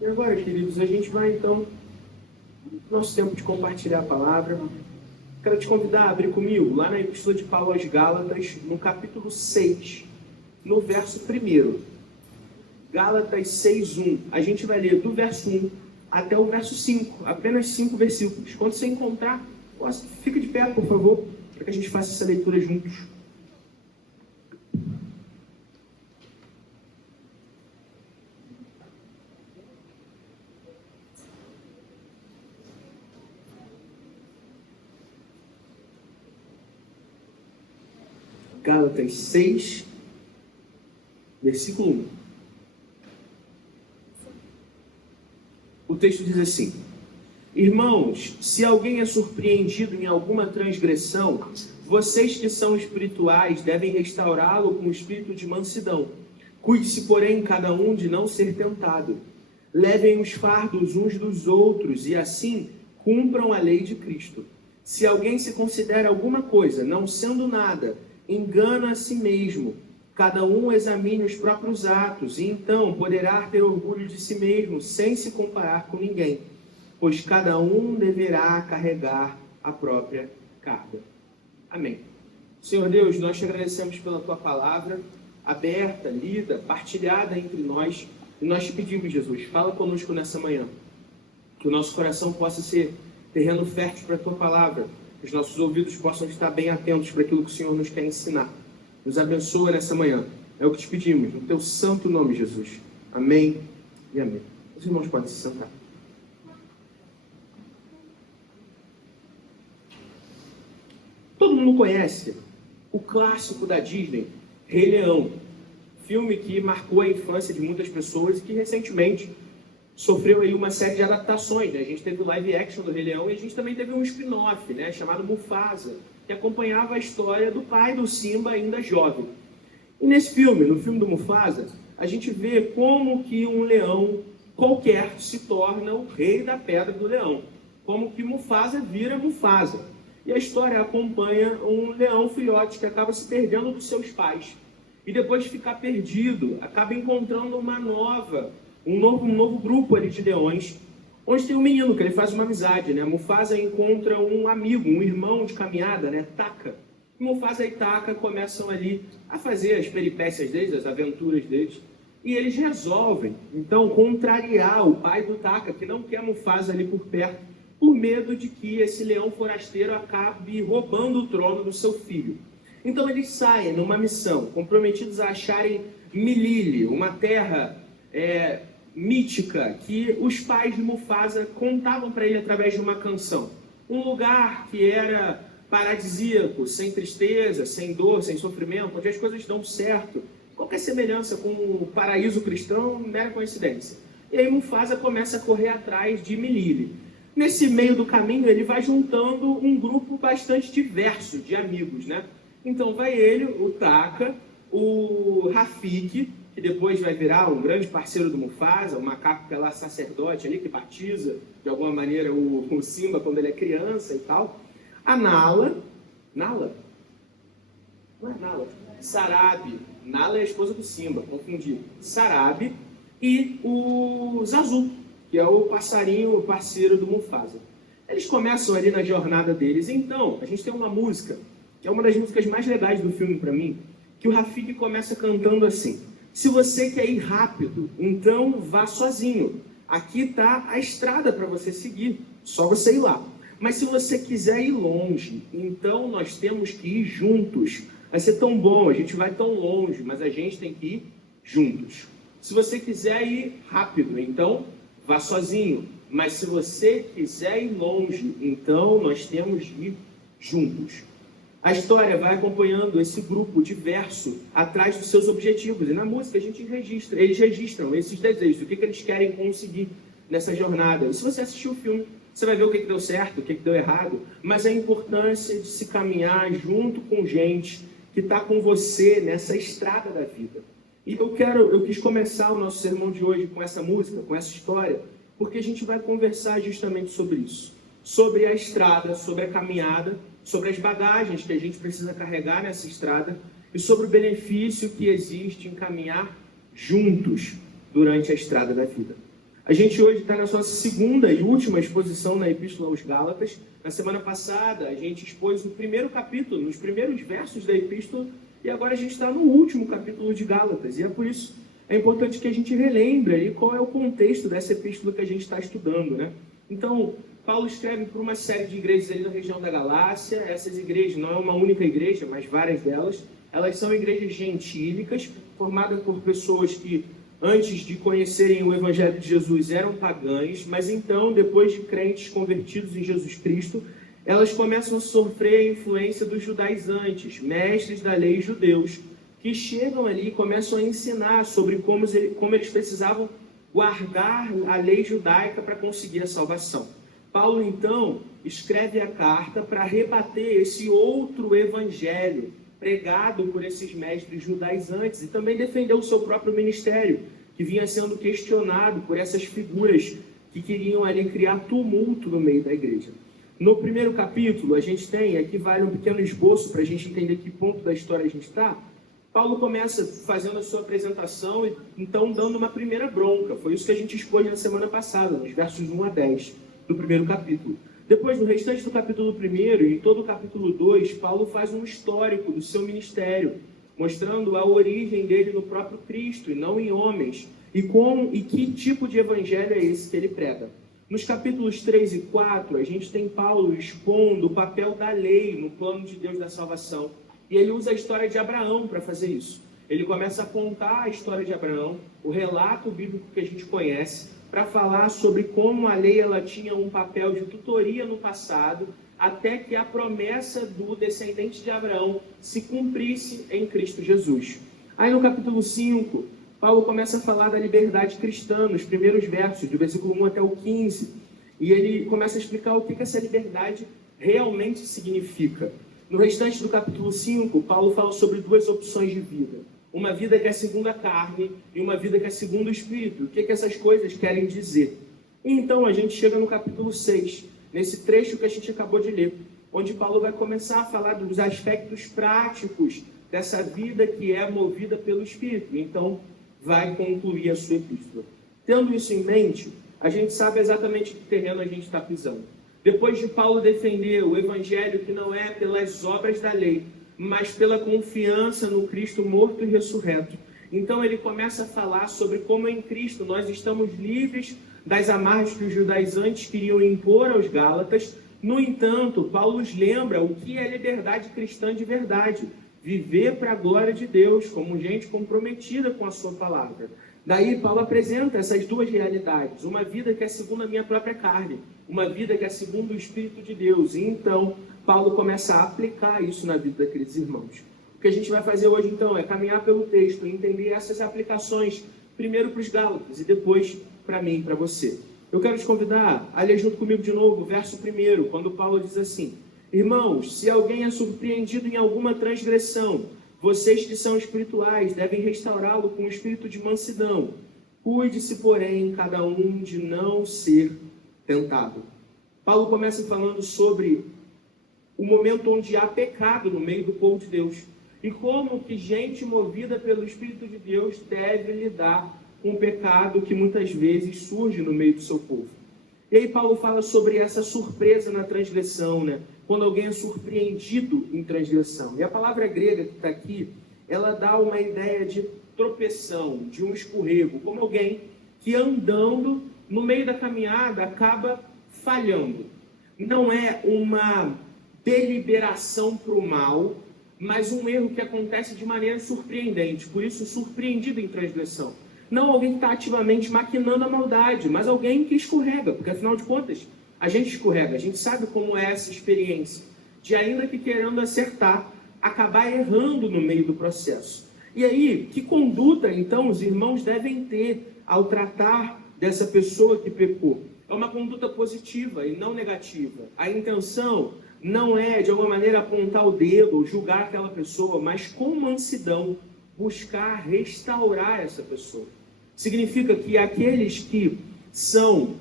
E agora, queridos, a gente vai então, nosso tempo de compartilhar a palavra. Quero te convidar a abrir comigo lá na Epístola de Paulo aos Gálatas, no capítulo 6, no verso 1. Gálatas 6:1. A gente vai ler do verso 1 até o verso 5, apenas 5 versículos. Quando você encontrar, fica de pé, por favor, para que a gente faça essa leitura juntos. Gálatas 6, versículo 1. O texto diz assim: Irmãos, se alguém é surpreendido em alguma transgressão, vocês que são espirituais devem restaurá-lo com o espírito de mansidão. Cuide-se, porém, cada um de não ser tentado. Levem os fardos uns dos outros e assim cumpram a lei de Cristo. Se alguém se considera alguma coisa, não sendo nada, engana a si mesmo. Cada um examine os próprios atos, e então poderá ter orgulho de si mesmo, sem se comparar com ninguém, pois cada um deverá carregar a própria carga. Amém. Senhor Deus, nós te agradecemos pela tua palavra, aberta, lida, partilhada entre nós, e nós te pedimos, Jesus, fala conosco nessa manhã, que o nosso coração possa ser terreno fértil para a tua palavra, que os nossos ouvidos possam estar bem atentos para aquilo que o Senhor nos quer ensinar. Nos abençoa nessa manhã. É o que te pedimos, no teu santo nome, Jesus. Amém e amém. Os irmãos podem se sentar. Todo mundo conhece o clássico da Disney, Rei Leão. Filme que marcou a infância de muitas pessoas e que recentemente sofreu aí uma série de adaptações, né? A gente teve o live action do Rei Leão e a gente também teve um spin-off, né, chamado Mufasa, que acompanhava a história do pai do Simba ainda jovem. E nesse filme, no filme do Mufasa, a gente vê como que um leão qualquer se torna o rei da Pedra do Leão. Como que Mufasa vira Mufasa. E a história acompanha um leão filhote que acaba se perdendo dos seus pais. E depois de ficar perdido, acaba encontrando um novo grupo ali de leões, onde tem um menino que ele faz uma amizade, né? Mufasa encontra um amigo, um irmão de caminhada, né? Taka. E Mufasa e Taka começam ali a fazer as peripécias deles, as aventuras deles, e eles resolvem, então, contrariar o pai do Taka, que não quer Mufasa ali por perto, por medo de que esse leão forasteiro acabe roubando o trono do seu filho. Então eles saem numa missão, comprometidos a acharem Milili, uma terra mítica que os pais de Mufasa contavam para ele através de uma canção. Um lugar que era paradisíaco, sem tristeza, sem dor, sem sofrimento, onde as coisas dão certo. Qualquer semelhança com o paraíso cristão, mera coincidência. E aí Mufasa começa a correr atrás de Milili. Nesse meio do caminho, ele vai juntando um grupo bastante diverso de amigos, né? Então vai ele, o Taka, o Rafiki, que depois vai virar um grande parceiro do Mufasa, o macaco que é lá sacerdote ali, que batiza de alguma maneira o Simba quando ele é criança e tal. A Nala? Não é Nala. Sarabi. Nala é a esposa do Simba, confundi. Sarabi e o Zazu, que é o passarinho, o parceiro do Mufasa. Eles começam ali na jornada deles. Então, a gente tem uma música, que é uma das músicas mais legais do filme para mim, que o Rafiki começa cantando assim: se você quer ir rápido, então vá sozinho. Aqui está a estrada para você seguir, só você ir lá. Mas se você quiser ir longe, então nós temos que ir juntos. Vai ser tão bom, a gente vai tão longe, mas a gente tem que ir juntos. Se você quiser ir rápido, então vá sozinho. Mas se você quiser ir longe, então nós temos que ir juntos. A história vai acompanhando esse grupo diverso atrás dos seus objetivos. E na música eles registram esses desejos, o que eles querem conseguir nessa jornada. E se você assistir o filme, você vai ver o que deu certo, o que deu errado, mas a importância de se caminhar junto com gente que está com você nessa estrada da vida. E eu quis começar o nosso sermão de hoje com essa música, com essa história, porque a gente vai conversar justamente sobre isso. Sobre a estrada, sobre a caminhada, sobre as bagagens que a gente precisa carregar nessa estrada e sobre o benefício que existe em caminhar juntos durante a estrada da vida. A gente hoje está na sua segunda e última exposição na Epístola aos Gálatas. Na semana passada, a gente expôs o primeiro capítulo, nos primeiros versos da Epístola, e agora a gente está no último capítulo de Gálatas. E é por isso é importante que a gente relembre aí qual é o contexto dessa epístola que a gente está estudando, né? Então, Paulo escreve para uma série de igrejas ali na região da Galácia. Essas igrejas não é uma única igreja, mas várias delas. Elas são igrejas gentílicas, formadas por pessoas que, antes de conhecerem o Evangelho de Jesus, eram pagãs, mas então, depois de crentes convertidos em Jesus Cristo, elas começam a sofrer a influência dos judaizantes, mestres da lei judeus, que chegam ali e começam a ensinar sobre como eles precisavam guardar a lei judaica para conseguir a salvação. Paulo, então, escreve a carta para rebater esse outro evangelho pregado por esses mestres judaizantes e também defender o seu próprio ministério, que vinha sendo questionado por essas figuras que queriam ali criar tumulto no meio da igreja. No primeiro capítulo, a gente tem, aqui vale um pequeno esboço para a gente entender que ponto da história a gente está. Paulo começa fazendo a sua apresentação e então dando uma primeira bronca. Foi isso que a gente expôs na semana passada, nos versos 1 a 10 do primeiro capítulo. Depois, no restante do capítulo 1 e em todo o capítulo 2, Paulo faz um histórico do seu ministério, mostrando a origem dele no próprio Cristo e não em homens, e que tipo de evangelho é esse que ele prega. Nos capítulos 3 e 4, a gente tem Paulo expondo o papel da lei no plano de Deus da salvação. E ele usa a história de Abraão para fazer isso. Ele começa a contar a história de Abraão, o relato bíblico que a gente conhece, para falar sobre como a lei ela tinha um papel de tutoria no passado, até que a promessa do descendente de Abraão se cumprisse em Cristo Jesus. Aí no capítulo 5, Paulo começa a falar da liberdade cristã, nos primeiros versos, do versículo 1 até o 15. E ele começa a explicar o que essa liberdade realmente significa. No restante do capítulo 5, Paulo fala sobre duas opções de vida. Uma vida que é segundo a carne e uma vida que é segundo o Espírito. O que essas coisas querem dizer? E então a gente chega no capítulo 6, nesse trecho que a gente acabou de ler, onde Paulo vai começar a falar dos aspectos práticos dessa vida que é movida pelo Espírito. Então, vai concluir a sua epístola. Tendo isso em mente, a gente sabe exatamente que terreno a gente está pisando. Depois de Paulo defender o evangelho que não é pelas obras da lei, mas pela confiança no Cristo morto e ressurreto, então ele começa a falar sobre como em Cristo nós estamos livres das amarras que os judaizantes queriam impor aos Gálatas. No entanto, Paulo os lembra o que é liberdade cristã de verdade. Viver para a glória de Deus, como gente comprometida com a sua palavra. Daí Paulo apresenta essas duas realidades, uma vida que é segundo a minha própria carne, uma vida que é segundo o Espírito de Deus. E então Paulo começa a aplicar isso na vida daqueles irmãos. O que a gente vai fazer hoje então é caminhar pelo texto e entender essas aplicações, primeiro para os Gálatas e depois para mim e para você. Eu quero te convidar a ler junto comigo de novo o verso 1, quando Paulo diz assim: irmãos, se alguém é surpreendido em alguma transgressão, vocês que são espirituais devem restaurá-lo com um espírito de mansidão. Cuide-se, porém, cada um de não ser tentado. Paulo começa falando sobre o momento onde há pecado no meio do povo de Deus. E como que gente movida pelo Espírito de Deus deve lidar com o pecado que muitas vezes surge no meio do seu povo. E aí Paulo fala sobre essa surpresa na transgressão, né? Quando alguém é surpreendido em transgressão. E a palavra grega que está aqui, ela dá uma ideia de tropeção, de um escorrego, como alguém que andando no meio da caminhada acaba falhando. Não é uma deliberação para o mal, mas um erro que acontece de maneira surpreendente, por isso surpreendido em transgressão. Não alguém que está ativamente maquinando a maldade, mas alguém que escorrega, porque afinal de contas, a gente escorrega, a gente sabe como é essa experiência, de ainda que querendo acertar, acabar errando no meio do processo. E aí, que conduta então os irmãos devem ter ao tratar dessa pessoa que pecou? É uma conduta positiva e não negativa. A intenção não é, de alguma maneira, apontar o dedo ou julgar aquela pessoa, mas com mansidão buscar restaurar essa pessoa. Significa que aqueles que são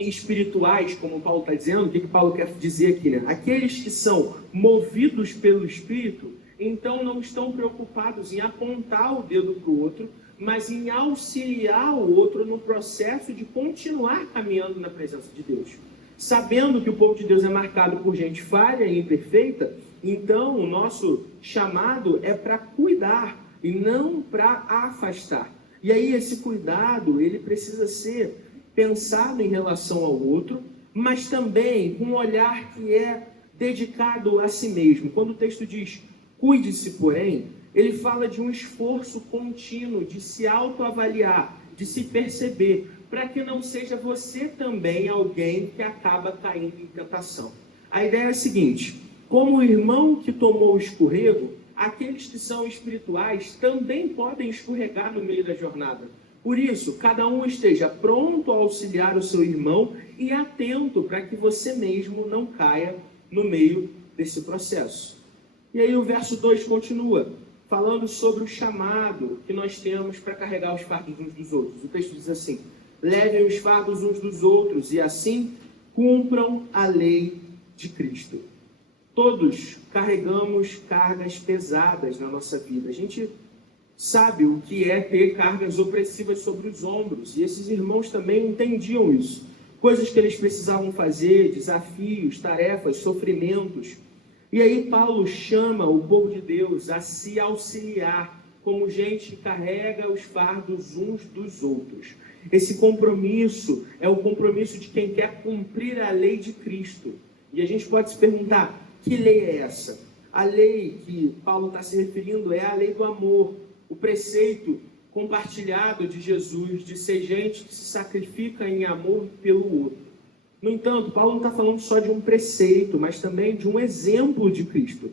espirituais, como Paulo está dizendo, o que Paulo quer dizer aqui, né? Aqueles que são movidos pelo Espírito, então não estão preocupados em apontar o dedo para o outro, mas em auxiliar o outro no processo de continuar caminhando na presença de Deus. Sabendo que o povo de Deus é marcado por gente falha e imperfeita, então o nosso chamado é para cuidar e não para afastar. E aí esse cuidado, ele precisa ser pensado em relação ao outro, mas também com um olhar que é dedicado a si mesmo. Quando o texto diz, cuide-se, porém, ele fala de um esforço contínuo de se autoavaliar, de se perceber, para que não seja você também alguém que acaba caindo em tentação. A ideia é a seguinte, como o irmão que tomou o escorrego, aqueles que são espirituais também podem escorregar no meio da jornada. Por isso, cada um esteja pronto a auxiliar o seu irmão e atento para que você mesmo não caia no meio desse processo. E aí o verso 2 continua, falando sobre o chamado que nós temos para carregar os fardos uns dos outros. O texto diz assim, levem os fardos uns dos outros e assim cumpram a lei de Cristo. Todos carregamos cargas pesadas na nossa vida. A gente sabe o que é ter cargas opressivas sobre os ombros. E esses irmãos também entendiam isso. Coisas que eles precisavam fazer, desafios, tarefas, sofrimentos. E aí Paulo chama o povo de Deus a se auxiliar como gente que carrega os fardos uns dos outros. Esse compromisso é o compromisso de quem quer cumprir a lei de Cristo. E a gente pode se perguntar, que lei é essa? A lei que Paulo está se referindo é a lei do amor, o preceito compartilhado de Jesus, de ser gente que se sacrifica em amor pelo outro. No entanto, Paulo não está falando só de um preceito, mas também de um exemplo de Cristo.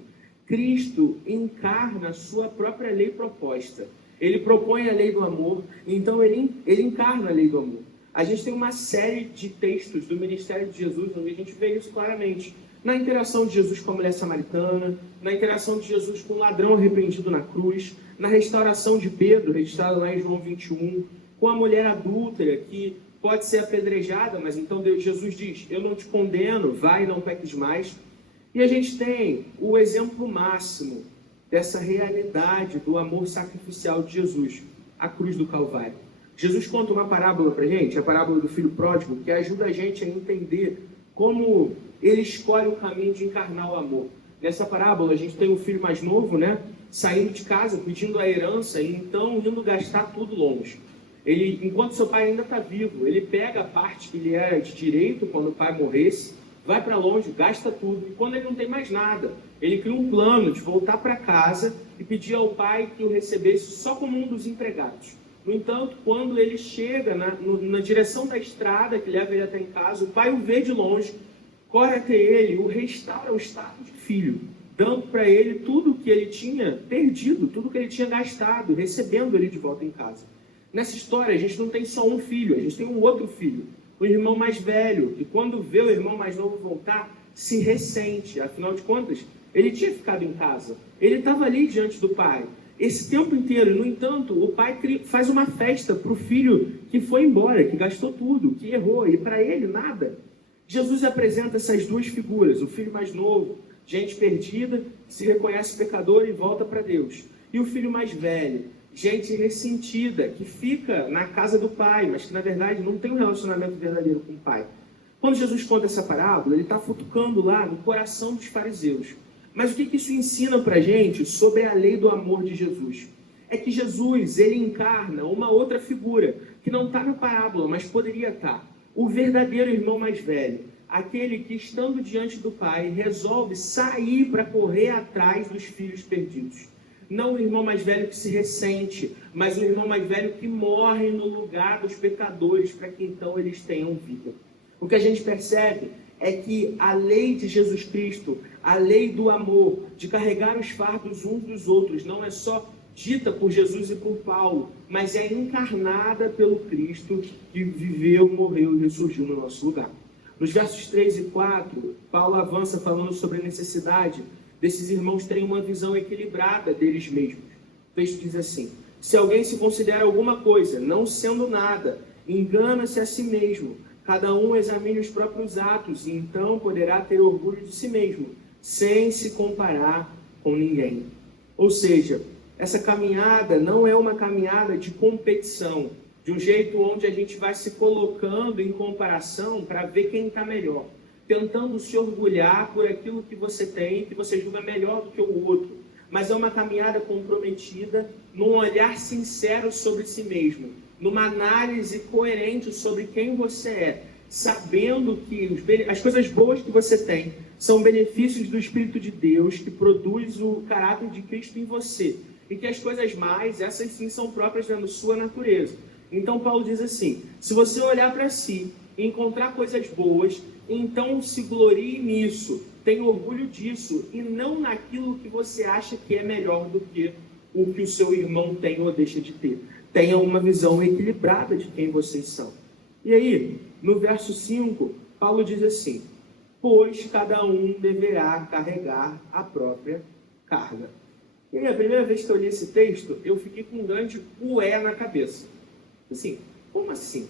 Cristo encarna a sua própria lei proposta. Ele propõe a lei do amor, então ele encarna a lei do amor. A gente tem uma série de textos do ministério de Jesus, onde a gente vê isso claramente. Na interação de Jesus com a mulher samaritana, na interação de Jesus com o ladrão arrependido na cruz, na restauração de Pedro, registrado lá em João 21, com a mulher adúltera que pode ser apedrejada, mas então Jesus diz, eu não te condeno, vai e não peques mais. E a gente tem o exemplo máximo dessa realidade do amor sacrificial de Jesus, a cruz do Calvário. Jesus conta uma parábola para a gente, a parábola do filho pródigo, que ajuda a gente a entender como ele escolhe o caminho de encarnar o amor. Nessa parábola, a gente tem o filho mais novo, saindo de casa, pedindo a herança e então indo gastar tudo longe. Ele, enquanto seu pai ainda está vivo, ele pega a parte que lhe era de direito quando o pai morresse, vai para longe, gasta tudo. E quando ele não tem mais nada, ele cria um plano de voltar para casa e pedir ao pai que o recebesse só como um dos empregados. No entanto, quando ele chega na direção da estrada que leva ele até em casa, o pai o vê de longe, corre até ele, o restaura ao estado de filho, dando para ele tudo o que ele tinha perdido, tudo que ele tinha gastado, recebendo ele de volta em casa. Nessa história, a gente não tem só um filho, a gente tem um outro filho, o irmão mais velho, que quando vê o irmão mais novo voltar, se ressente. Afinal de contas, ele tinha ficado em casa, ele estava ali diante do pai, esse tempo inteiro. No entanto, o pai faz uma festa para o filho que foi embora, que gastou tudo, que errou, e para ele nada. Jesus apresenta essas duas figuras, o filho mais novo, gente perdida, que se reconhece pecador e volta para Deus. E o filho mais velho, gente ressentida, que fica na casa do pai, mas que na verdade não tem um relacionamento verdadeiro com o pai. Quando Jesus conta essa parábola, ele está futucando lá no coração dos fariseus. Mas o que isso ensina para a gente sobre a lei do amor de Jesus? É que Jesus, ele encarna uma outra figura, que não está na parábola, mas poderia estar. O verdadeiro irmão mais velho, aquele que, estando diante do pai, resolve sair para correr atrás dos filhos perdidos. Não o irmão mais velho que se ressente, mas o irmão mais velho que morre no lugar dos pecadores, para que então eles tenham vida. O que a gente percebe é que a lei de Jesus Cristo, a lei do amor, de carregar os fardos uns dos outros, não é só dita por Jesus e por Paulo, mas é encarnada pelo Cristo que viveu, morreu e ressurgiu no nosso lugar. Nos versos 3 e 4, Paulo avança falando sobre a necessidade desses irmãos terem uma visão equilibrada deles mesmos. O texto diz assim, se alguém se considera alguma coisa, não sendo nada, engana-se a si mesmo. Cada um examine os próprios atos e então poderá ter orgulho de si mesmo, sem se comparar com ninguém. Ou seja, Essa caminhada não é uma caminhada de competição, de um jeito onde a gente vai se colocando em comparação para ver quem está melhor, tentando se orgulhar por aquilo que você tem, que você julga melhor do que o outro. Mas é uma caminhada comprometida num olhar sincero sobre si mesmo, numa análise coerente sobre quem você é, sabendo que as coisas boas que você tem são benefícios do Espírito de Deus que produz o caráter de Cristo em você, e que as coisas mais, essas sim são próprias da sua natureza. Então Paulo diz assim: se você olhar para si e encontrar coisas boas, então se glorie nisso, tenha orgulho disso, e não naquilo que você acha que é melhor do que o que o seu irmão tem ou deixa de ter. Tenha uma visão equilibrada de quem vocês são. E aí, no verso 5, Paulo diz assim: pois cada um deverá carregar a própria carga. E aí, a primeira vez que eu li esse texto, eu fiquei com um grande ué na cabeça. Assim, como assim?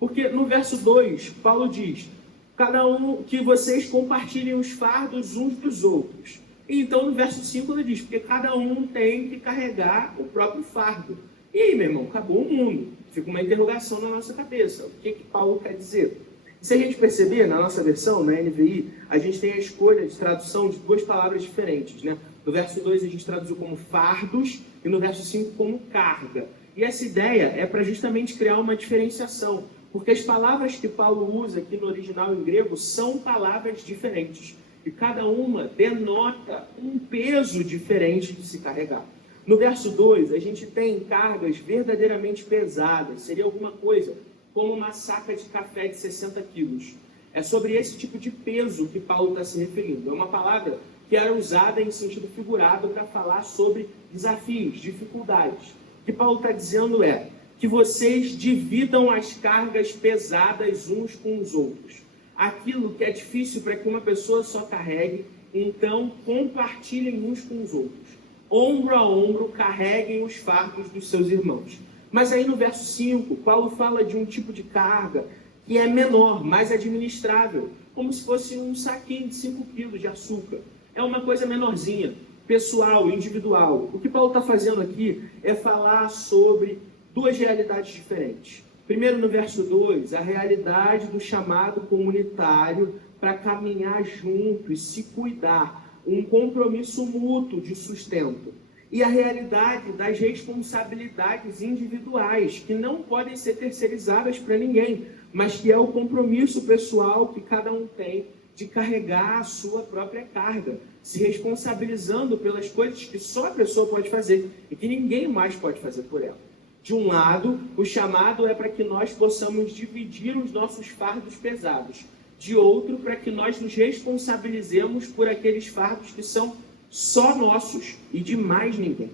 Porque no verso 2, Paulo diz: cada um, que vocês compartilhem os fardos uns dos outros. E então no verso 5 ele diz: porque cada um tem que carregar o próprio fardo. E aí, meu irmão, acabou o mundo. Fica uma interrogação na nossa cabeça. O que Paulo quer dizer? Se a gente perceber, na nossa versão, na NVI, a gente tem a escolha de tradução de duas palavras diferentes, né? No verso 2 a gente traduziu como fardos e no verso 5 como carga. E essa ideia é para justamente criar uma diferenciação, porque as palavras que Paulo usa aqui no original em grego são palavras diferentes, e cada uma denota um peso diferente de se carregar. No verso 2, a gente tem cargas verdadeiramente pesadas, seria alguma coisa como uma saca de café de 60 quilos. É sobre esse tipo de peso que Paulo está se referindo. É uma palavra que era usada em sentido figurado para falar sobre desafios, dificuldades. O que Paulo está dizendo é que vocês dividam as cargas pesadas uns com os outros. Aquilo que é difícil para que uma pessoa só carregue, então compartilhem uns com os outros. Ombro a ombro, carreguem os fardos dos seus irmãos. Mas aí no verso 5, Paulo fala de um tipo de carga que é menor, mais administrável, como se fosse um saquinho de 5 quilos de açúcar. É uma coisa menorzinha, pessoal, individual. O que Paulo está fazendo aqui é falar sobre duas realidades diferentes. Primeiro, no verso 2, a realidade do chamado comunitário para caminhar junto e se cuidar, um compromisso mútuo de sustento. E a realidade das responsabilidades individuais, que não podem ser terceirizadas para ninguém, mas que é o compromisso pessoal que cada um tem de carregar a sua própria carga, se responsabilizando pelas coisas que só a pessoa pode fazer e que ninguém mais pode fazer por ela. De um lado, o chamado é para que nós possamos dividir os nossos fardos pesados. De outro, para que nós nos responsabilizemos por aqueles fardos que são só nossos e de mais ninguém.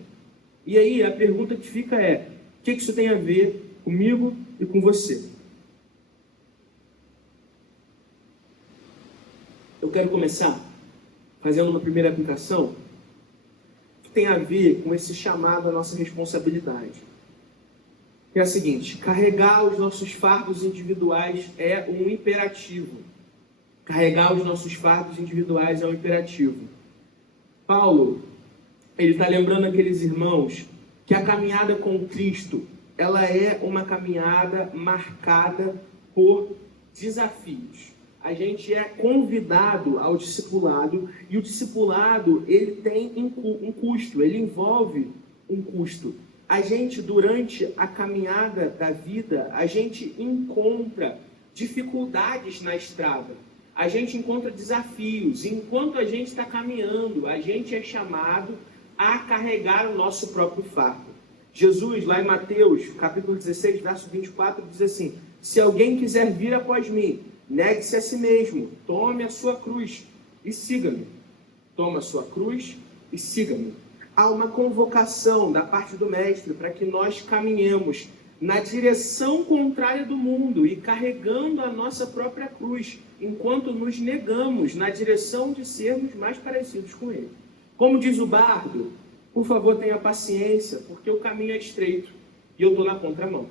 E aí, a pergunta que fica é: o que isso tem a ver comigo e com você? Eu quero começar fazendo uma primeira aplicação que tem a ver com esse chamado à nossa responsabilidade. Que é a seguinte: carregar os nossos fardos individuais é um imperativo. Carregar os nossos fardos individuais é um imperativo. Paulo, ele está lembrando aqueles irmãos que a caminhada com Cristo, ela é uma caminhada marcada por desafios. A gente é convidado ao discipulado, e o discipulado, ele tem um custo, ele envolve um custo. A gente, durante a caminhada da vida, a gente encontra dificuldades na estrada. A gente encontra desafios. Enquanto a gente está caminhando, a gente é chamado a carregar o nosso próprio fardo. Jesus, lá em Mateus, capítulo 16, verso 24, diz assim: se alguém quiser vir após mim, negue-se a si mesmo, tome a sua cruz e siga-me. Toma a sua cruz e siga-me. Há uma convocação da parte do Mestre para que nós caminhemos na direção contrária do mundo e carregando a nossa própria cruz, enquanto nos negamos na direção de sermos mais parecidos com Ele. Como diz o bardo, por favor, tenha paciência, porque o caminho é estreito e eu estou na contramão.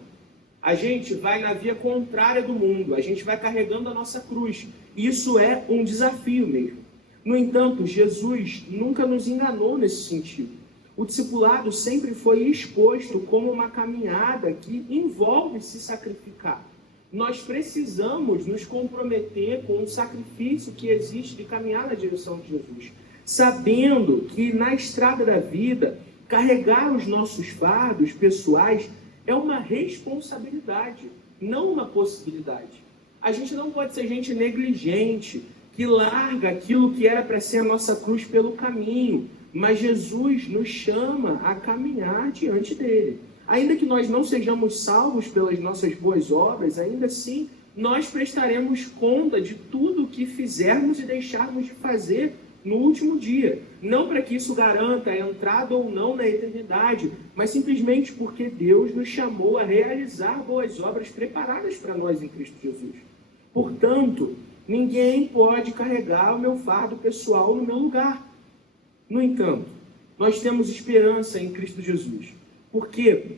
A gente vai na via contrária do mundo, a gente vai carregando a nossa cruz. Isso é um desafio mesmo. No entanto, Jesus nunca nos enganou nesse sentido. O discipulado sempre foi exposto como uma caminhada que envolve se sacrificar. Nós precisamos nos comprometer com o sacrifício que existe de caminhar na direção de Jesus, sabendo que na estrada da vida, carregar os nossos fardos pessoais é uma responsabilidade, não uma possibilidade. A gente não pode ser gente negligente, que larga aquilo que era para ser a nossa cruz pelo caminho, mas Jesus nos chama a caminhar diante dele. Ainda que nós não sejamos salvos pelas nossas boas obras, ainda assim nós prestaremos conta de tudo o que fizermos e deixarmos de fazer no último dia. Não para que isso garanta a entrada ou não na eternidade, mas simplesmente porque Deus nos chamou a realizar boas obras preparadas para nós em Cristo Jesus. Portanto, ninguém pode carregar o meu fardo pessoal no meu lugar. No entanto, nós temos esperança em Cristo Jesus. Porque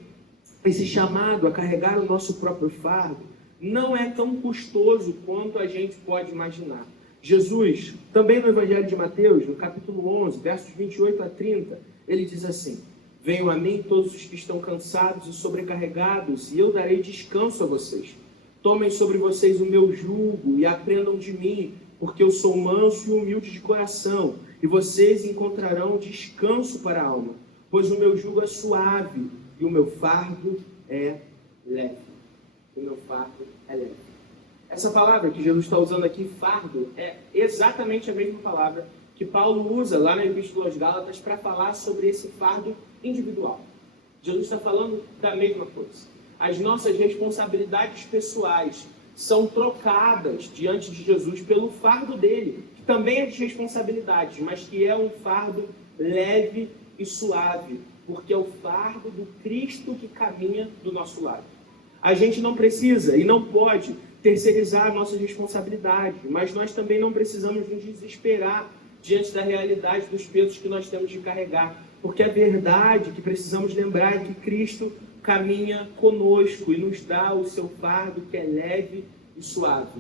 esse chamado a carregar o nosso próprio fardo não é tão custoso quanto a gente pode imaginar. Jesus, também no Evangelho de Mateus, no capítulo 11, versos 28 a 30, ele diz assim: venham a mim todos os que estão cansados e sobrecarregados, e eu darei descanso a vocês. Tomem sobre vocês o meu jugo e aprendam de mim, porque eu sou manso e humilde de coração, e vocês encontrarão descanso para a alma. Pois o meu jugo é suave e o meu fardo é leve. O meu fardo é leve. Essa palavra que Jesus está usando aqui, fardo, é exatamente a mesma palavra que Paulo usa lá na Epístola aos Gálatas para falar sobre esse fardo individual. Jesus está falando da mesma coisa. As nossas responsabilidades pessoais são trocadas diante de Jesus pelo fardo dele, que também é de responsabilidades, mas que é um fardo leve e suave, porque é o fardo do Cristo que caminha do nosso lado. A gente não precisa e não pode terceirizar a nossa responsabilidade, mas nós também não precisamos nos desesperar diante da realidade dos pesos que nós temos de carregar, porque a verdade que precisamos lembrar é que Cristo caminha conosco e nos dá o seu fardo que é leve e suave.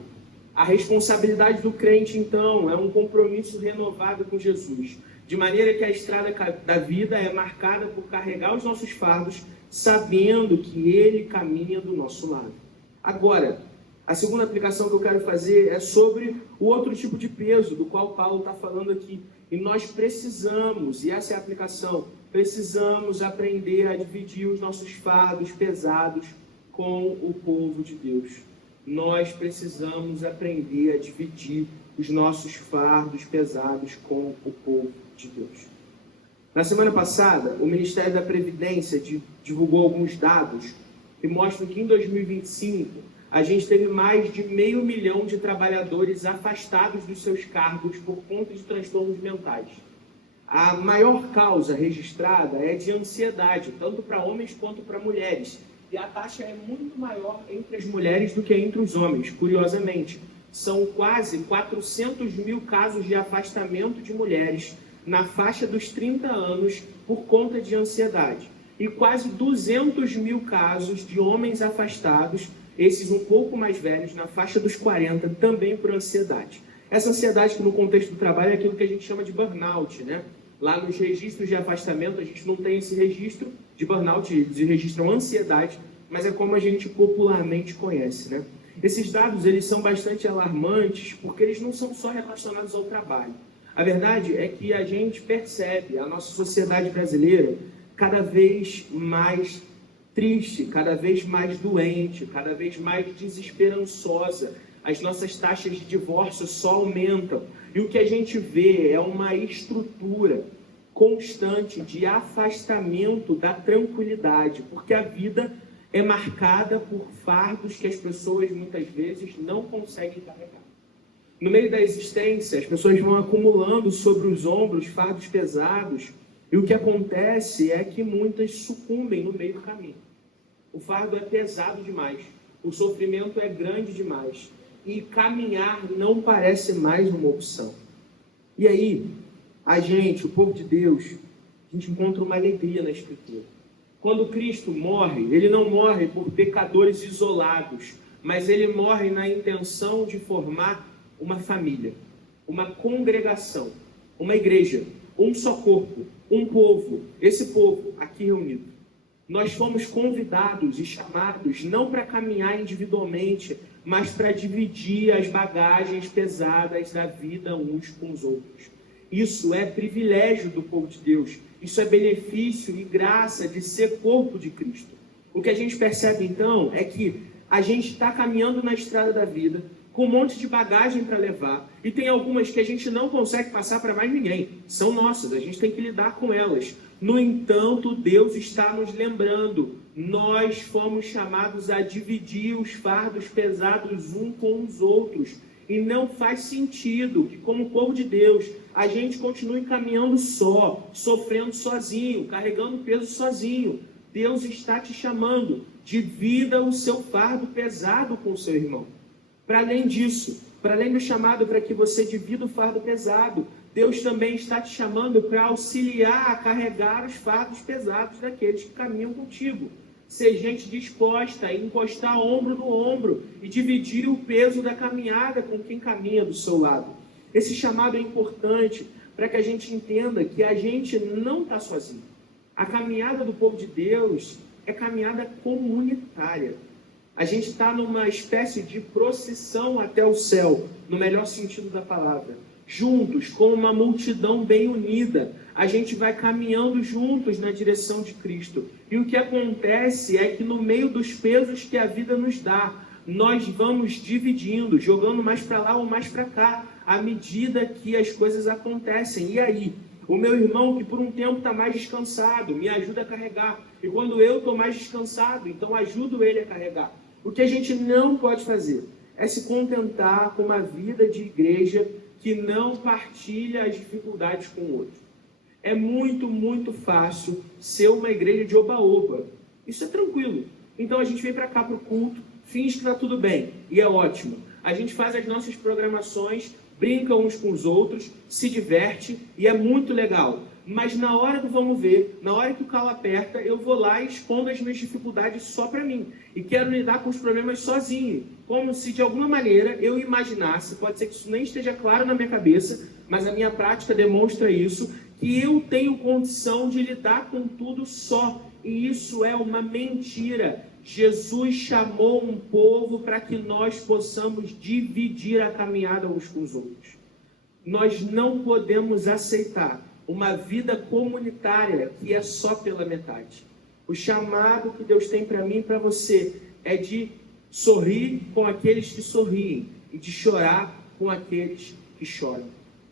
A responsabilidade do crente, então, é um compromisso renovado com Jesus, de maneira que a estrada da vida é marcada por carregar os nossos fardos, sabendo que Ele caminha do nosso lado. Agora, a segunda aplicação que eu quero fazer é sobre o outro tipo de peso do qual Paulo está falando aqui. E nós precisamos, e essa é a aplicação, precisamos aprender a dividir os nossos fardos pesados com o povo de Deus. Nós precisamos aprender a dividir os nossos fardos pesados com o povo de Deus. Na semana passada, o Ministério da Previdência divulgou alguns dados que mostram que em 2025 a gente teve mais de 500 mil de trabalhadores afastados dos seus cargos por conta de transtornos mentais. A maior causa registrada é de ansiedade, tanto para homens quanto para mulheres. E a taxa é muito maior entre as mulheres do que entre os homens, curiosamente. São quase 400 mil casos de afastamento de mulheres na faixa dos 30 anos por conta de ansiedade. E quase 200 mil casos de homens afastados, esses um pouco mais velhos, na faixa dos 40, também por ansiedade. Essa ansiedade que no contexto do trabalho é aquilo que a gente chama de burnout, né? Lá nos registros de afastamento, a gente não tem esse registro de burnout, eles registram ansiedade, mas é como a gente popularmente conhece, né? Esses dados, eles são bastante alarmantes, porque eles não são só relacionados ao trabalho. A verdade é que a gente percebe a nossa sociedade brasileira cada vez mais triste, cada vez mais doente, cada vez mais desesperançosa. As nossas taxas de divórcio só aumentam. E o que a gente vê é uma estrutura constante de afastamento da tranquilidade, porque a vida é marcada por fardos que as pessoas muitas vezes não conseguem carregar. No meio da existência, as pessoas vão acumulando sobre os ombros fardos pesados, e o que acontece é que muitas sucumbem no meio do caminho. O fardo é pesado demais, o sofrimento é grande demais, e caminhar não parece mais uma opção. E aí, a gente, o povo de Deus, a gente encontra uma alegria na Escritura. Quando Cristo morre, Ele não morre por pecadores isolados, mas Ele morre na intenção de formar uma família, uma congregação, uma igreja, um só corpo, um povo, esse povo aqui reunido. Nós fomos convidados e chamados não para caminhar individualmente, mas para dividir as bagagens pesadas da vida uns com os outros. Isso é privilégio do povo de Deus. Isso é benefício e graça de ser corpo de Cristo. O que a gente percebe então é que a gente está caminhando na estrada da vida com um monte de bagagem para levar, e tem algumas que a gente não consegue passar para mais ninguém. São nossas, a gente tem que lidar com elas. No entanto, Deus está nos lembrando, nós fomos chamados a dividir os fardos pesados uns com os outros. E não faz sentido que, como povo de Deus, a gente continue caminhando só, sofrendo sozinho, carregando peso sozinho. Deus está te chamando, divida o seu fardo pesado com o seu irmão. Para além disso, para além do chamado para que você divida o fardo pesado, Deus também está te chamando para auxiliar a carregar os fardos pesados daqueles que caminham contigo. Ser gente disposta a encostar ombro no ombro e dividir o peso da caminhada com quem caminha do seu lado. Esse chamado é importante para que a gente entenda que a gente não está sozinho. A caminhada do povo de Deus é caminhada comunitária. A gente está numa espécie de procissão até o céu, no melhor sentido da palavra. Juntos, com uma multidão bem unida, a gente vai caminhando juntos na direção de Cristo. E o que acontece é que no meio dos pesos que a vida nos dá, nós vamos dividindo, jogando mais para lá ou mais para cá, à medida que as coisas acontecem. E aí? O meu irmão, que por um tempo está mais descansado, me ajuda a carregar. E quando eu estou mais descansado, então ajudo ele a carregar. O que a gente não pode fazer é se contentar com uma vida de igreja que não partilha as dificuldades com o outro. É muito, muito fácil ser uma igreja de oba-oba. Isso é tranquilo. Então a gente vem para cá para o culto, finge que está tudo bem, e é ótimo. A gente faz as nossas programações, brinca uns com os outros, se diverte, e é muito legal. Mas na hora do vamos ver, na hora que o calo aperta, eu vou lá e expondo as minhas dificuldades só para mim. E quero lidar com os problemas sozinho. Como se de alguma maneira eu imaginasse, pode ser que isso nem esteja claro na minha cabeça, mas a minha prática demonstra isso, que eu tenho condição de lidar com tudo só. E isso é uma mentira. Jesus chamou um povo para que nós possamos dividir a caminhada uns com os outros. Nós não podemos aceitar uma vida comunitária que é só pela metade. O chamado que Deus tem para mim e para você é de sorrir com aqueles que sorriem e de chorar com aqueles que choram.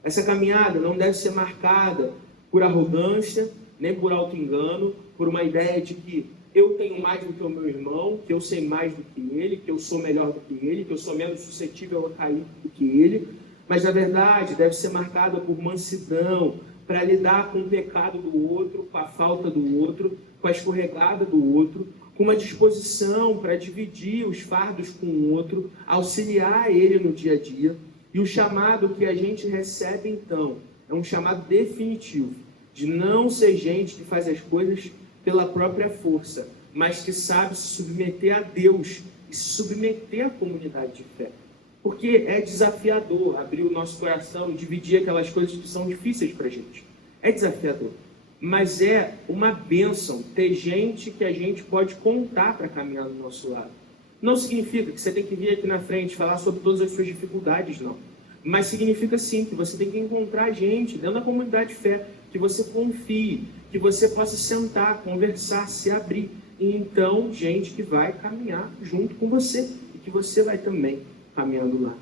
Essa caminhada não deve ser marcada por arrogância, nem por auto-engano, por uma ideia de que eu tenho mais do que o meu irmão, que eu sei mais do que ele, que eu sou melhor do que ele, que eu sou menos suscetível a cair do que ele. Mas, na verdade, deve ser marcada por mansidão, para lidar com o pecado do outro, com a falta do outro, com a escorregada do outro, com uma disposição para dividir os fardos com o outro, auxiliar ele no dia a dia. E o chamado que a gente recebe, então, é um chamado definitivo, de não ser gente que faz as coisas pela própria força, mas que sabe se submeter a Deus e se submeter à comunidade de fé. Porque é desafiador abrir o nosso coração e dividir aquelas coisas que são difíceis para a gente. É desafiador. Mas é uma bênção ter gente que a gente pode contar para caminhar do nosso lado. Não significa que você tem que vir aqui na frente falar sobre todas as suas dificuldades, não. Mas significa sim que você tem que encontrar gente dentro da comunidade de fé, que você confie, que você possa sentar, conversar, se abrir. E então, gente que vai caminhar junto com você e que você vai também caminhando lá.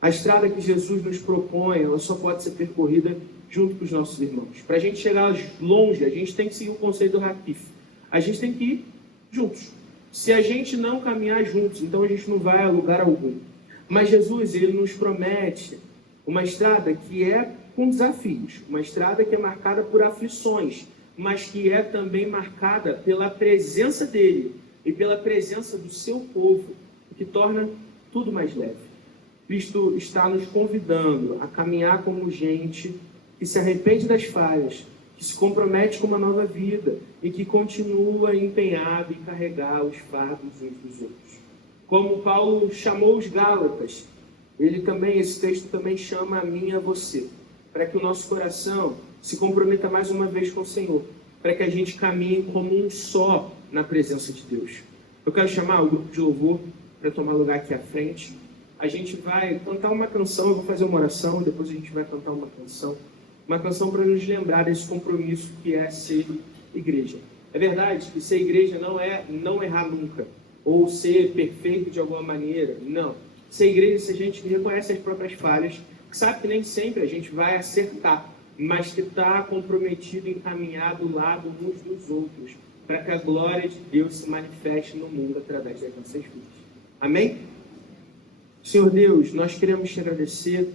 A estrada que Jesus nos propõe, ela só pode ser percorrida junto com os nossos irmãos. Para a gente chegar longe, a gente tem que seguir o conceito do Rakif. A gente tem que ir juntos. Se a gente não caminhar juntos, então a gente não vai a lugar algum. Mas Jesus, ele nos promete uma estrada que é com desafios, uma estrada que é marcada por aflições, mas que é também marcada pela presença dele e pela presença do seu povo, o que torna tudo mais leve. Cristo está nos convidando a caminhar como gente que se arrepende das falhas, que se compromete com uma nova vida e que continua empenhado em carregar os fardos uns dos outros. Como Paulo chamou os Gálatas, esse texto também chama a mim e a você, para que o nosso coração se comprometa mais uma vez com o Senhor, para que a gente caminhe como um só na presença de Deus. Eu quero chamar o grupo de louvor para tomar lugar aqui à frente. A gente vai cantar uma canção, eu vou fazer uma oração, depois a gente vai cantar uma canção para nos lembrar desse compromisso que é ser igreja. É verdade que ser igreja não é não errar nunca, ou ser perfeito de alguma maneira, não. Ser igreja é ser gente que reconhece as próprias falhas, que sabe que nem sempre a gente vai acertar, mas que está comprometido em caminhar do lado uns dos outros, para que a glória de Deus se manifeste no mundo através das nossas vidas. Amém? Senhor Deus, nós queremos te agradecer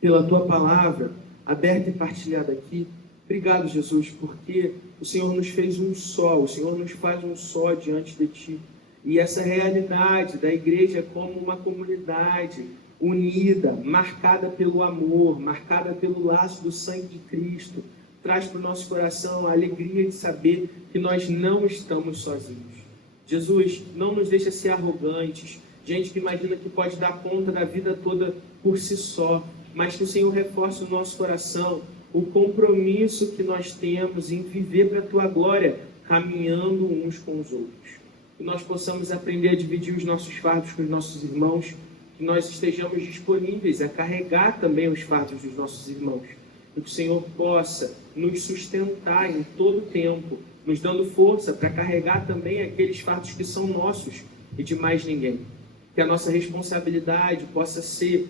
pela tua palavra aberta e partilhada aqui. Obrigado, Jesus, porque o Senhor nos fez um só, o Senhor nos faz um só diante de ti. E essa realidade da igreja como uma comunidade unida, marcada pelo amor, marcada pelo laço do sangue de Cristo, traz para o nosso coração a alegria de saber que nós não estamos sozinhos. Jesus, não nos deixa ser arrogantes, gente que imagina que pode dar conta da vida toda por si só, mas que o Senhor reforce no nosso coração o compromisso que nós temos em viver para a tua glória, caminhando uns com os outros. Que nós possamos aprender a dividir os nossos fardos com os nossos irmãos, que nós estejamos disponíveis a carregar também os fardos dos nossos irmãos. E que o Senhor possa nos sustentar em todo o tempo, nos dando força para carregar também aqueles fardos que são nossos e de mais ninguém. Que a nossa responsabilidade possa ser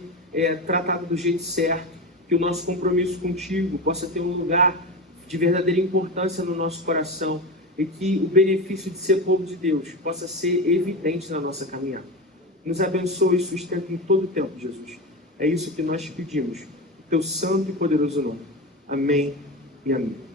tratada do jeito certo, que o nosso compromisso contigo possa ter um lugar de verdadeira importância no nosso coração e que o benefício de ser povo de Deus possa ser evidente na nossa caminhada. Nos abençoe e sustenta em todo o tempo, Jesus. É isso que nós te pedimos. Teu santo e poderoso nome. Amém e amém.